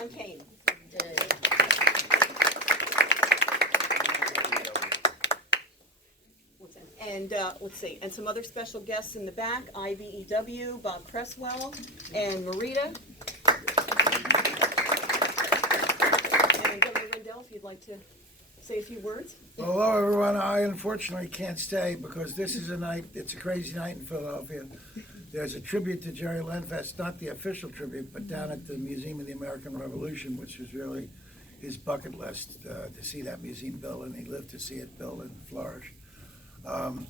John Kane. And let's see, and some other special guests in the back, IBEW, Bob Cresswell, and Marita. And Governor Rendell, if you'd like to say a few words. Well, hello, everyone. I unfortunately can't stay because this is a night, it's a crazy night in Philadelphia. There's a tribute to Jerry Lenfest, not the official tribute, but down at the Museum of the American Revolution, which was really his bucket list to see that museum built, and he lived to see it built and flourish.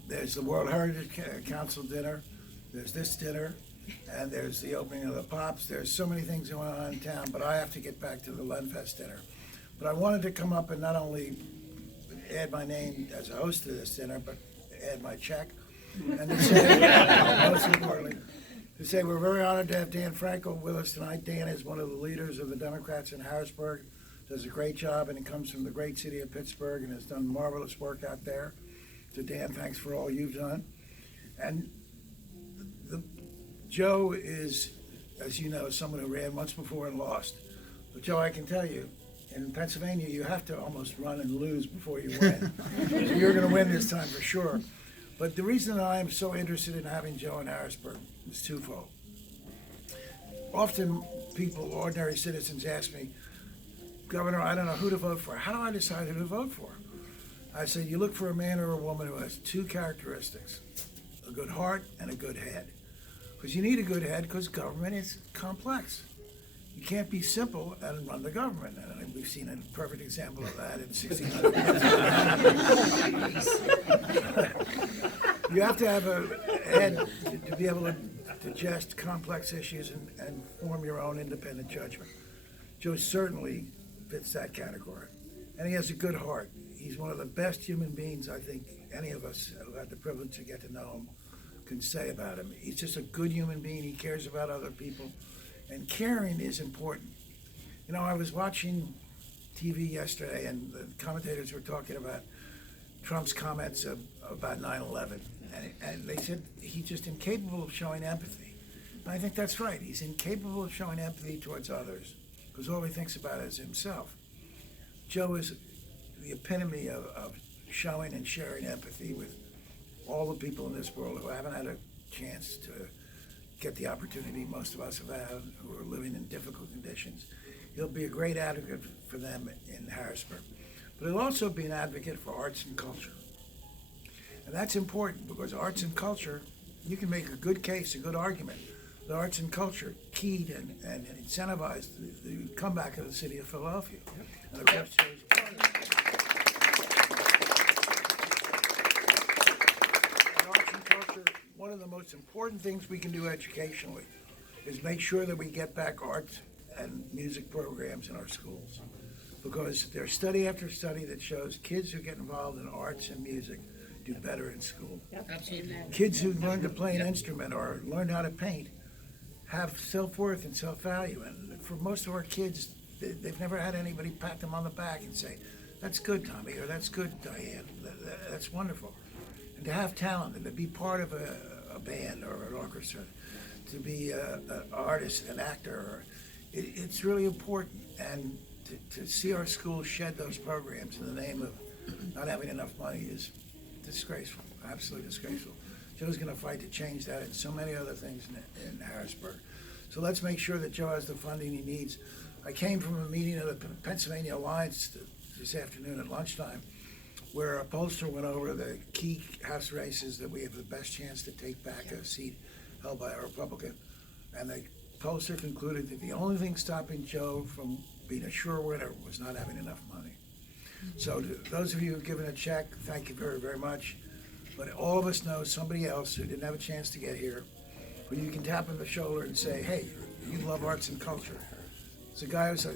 There's the World Heritage Council dinner, there's this dinner, and there's the opening of the Pops. There's so many things going on in town, but I have to get back to the Lenfest dinner. But I wanted to come up and not only add my name as a host to this dinner, but add my check. And to say, most importantly, to say we're very honored to have Dan Frankel with us tonight. Dan is one of the leaders of the Democrats in Harrisburg, does a great job, and he comes from the great city of Pittsburgh and has done marvelous work out there. So Dan, thanks for all you've done. And Joe is, as you know, someone who ran once before and lost. But Joe, I can tell you, in Pennsylvania, you have to almost run and lose before you win. So you're going to win this time for sure. But the reason that I'm so interested in having Joe in Harrisburg is twofold. Often people, ordinary citizens, ask me, Governor, I don't know who to vote for. How do I decide who to vote for? I say, you look for a man or a woman who has two characteristics, a good heart and a good head. Because you need a good head because government is complex. You can't be simple and run the government. And we've seen a perfect example of that in 1600. You have to have a head to be able to digest complex issues and form your own independent judgment. Joe certainly fits that category. And he has a good heart. He's one of the best human beings I think any of us who had the privilege to get to know him can say about him. He's just a good human being. He cares about other people. And caring is important. You know, I was watching TV yesterday and the commentators were talking about Trump's comments about 9/11. And they said he's just incapable of showing empathy. And I think that's right. He's incapable of showing empathy towards others because all he thinks about is himself. Joe is the epitome of showing and sharing empathy with all the people in this world who haven't had a chance to get the opportunity most of us have had, who are living in difficult conditions. He'll be a great advocate for them in Harrisburg. But he'll also be an advocate for arts and culture. And that's important because arts and culture, you can make a good case, a good argument. The arts and culture keyed and incentivized the comeback of the city of Philadelphia. And of course, Joe's part of it. And arts and culture, one of the most important things we can do educationally is make sure that we get back arts and music programs in our schools. Because there's study after study that shows kids who get involved in arts and music do better in school. Yep. Absolutely. Kids who learn to play an instrument or learn how to paint have self-worth and self-value. And for most of our kids, they've never had anybody pat them on the back and say, that's good, Tommy, or that's good, Diane. That's wonderful. And to have talent and to be part of a band or an orchestra, to be an artist, an actor, it's really important. And to see our schools shed those programs in the name of not having enough money is disgraceful, absolutely disgraceful. Joe's going to fight to change that and so many other things in Harrisburg. So let's make sure that Joe has the funding he needs. I came from a meeting of the Pennsylvania Alliance this afternoon at lunchtime where a pollster went over the key House races that we have the best chance to take back a seat held by a Republican. And the pollster concluded that the only thing stopping Joe from being a sure winner was not having enough money. So to those of you who've given a check, thank you very, very much. But all of us know somebody else who didn't have a chance to get here, who you can tap on the shoulder and say, hey, you love arts and culture. It's a guy who's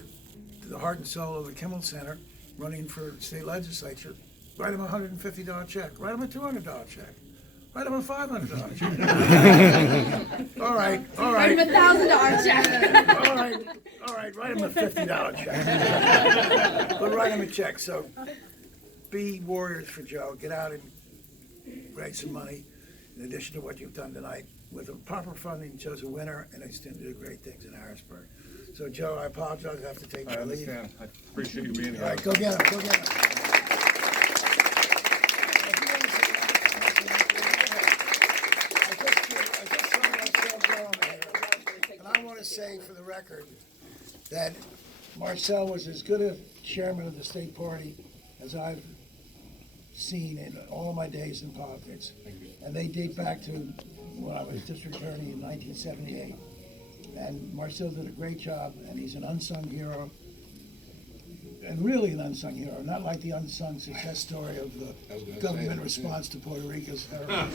the heart and soul of the Kimmel Center running for state legislature. Write him a $150 check. Write him a $200 check. Write him a $500 check. All right. Write him a $1,000 check. All right, write him a $50 check. But write him a check. So be warriors for Joe. Get out and raise some money. in addition to what you've done tonight, with the proper funding, chose a winner, and it's going to do great things in Harrisburg. So, Joe, I apologize, I have to take I my leave. understand. I appreciate you being All here. right, go get him, go get him. And I want to say for the record that Marcel was as good a chairman of the state party as I've seen in all my days in politics. And they date back to when I was district attorney in 1978. And Marcel did a great job, and he's an unsung hero. And really an unsung hero, not like the unsung success story of the government response to Puerto Rico's hurricane.